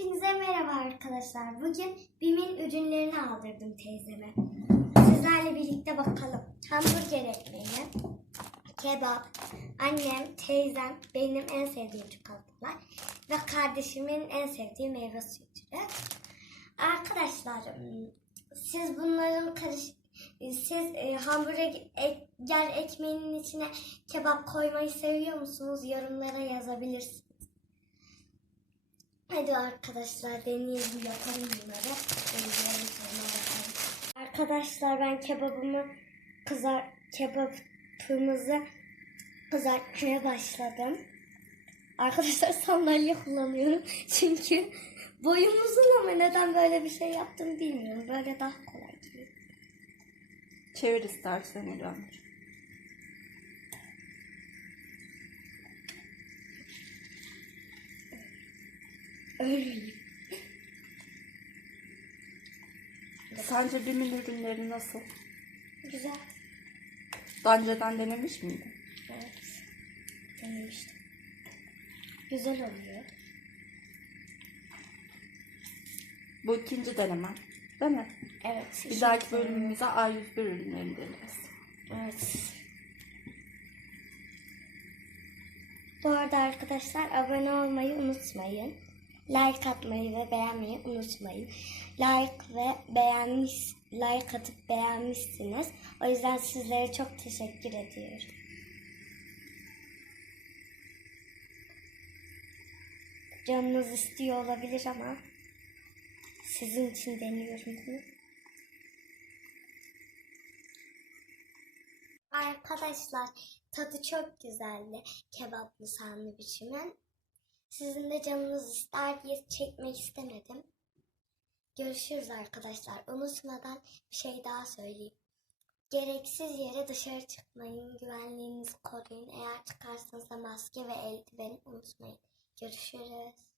Hepinize merhaba arkadaşlar. Bugün BİM'in ürünlerini aldırdım teyzeme. Sizlerle birlikte bakalım. Hamburger ekmeği, kebap, annem, teyzem, benim en sevdiğim çikolatalar ve kardeşimin en sevdiği meyve suyu. Arkadaşlar siz bunların karış siz e, hamburger ekmeğinin içine kebap koymayı seviyor musunuz? Yorumlara yazabilirsiniz. Hadi arkadaşlar deneyelim yapalım bunları. Deneyelim sonra bakalım. Arkadaşlar ben kebabımı kızar kebabımızı kızartmaya başladım. Arkadaşlar sandalye kullanıyorum. Çünkü boyum uzun ama neden böyle bir şey yaptım bilmiyorum. Böyle daha kolay geliyor. Çevir istersen İlhan'cığım. Öyleyim. Sence BİM'in ürünleri nasıl? Güzel. Daha önceden denemiş miydin? Evet. Denemiştim. Güzel oluyor. Bu ikinci denemem. Değil mi? Evet. Bir dahaki bölümümüze A101 ürünlerini deneriz. Evet. Bu arada arkadaşlar abone olmayı unutmayın. Like atmayı ve beğenmeyi unutmayın. Like ve beğenmiş, like atıp beğenmişsiniz. O yüzden sizlere çok teşekkür ediyorum. Canınız istiyor olabilir ama sizin için deniyorum bunu. Arkadaşlar tadı çok güzeldi kebaplı sandviçimin. Sizin de canınız ister diye çekmek istemedim. Görüşürüz arkadaşlar. Unutmadan bir şey daha söyleyeyim. Gereksiz yere dışarı çıkmayın. Güvenliğinizi koruyun. Eğer çıkarsanız da maske ve eldiveni unutmayın. Görüşürüz.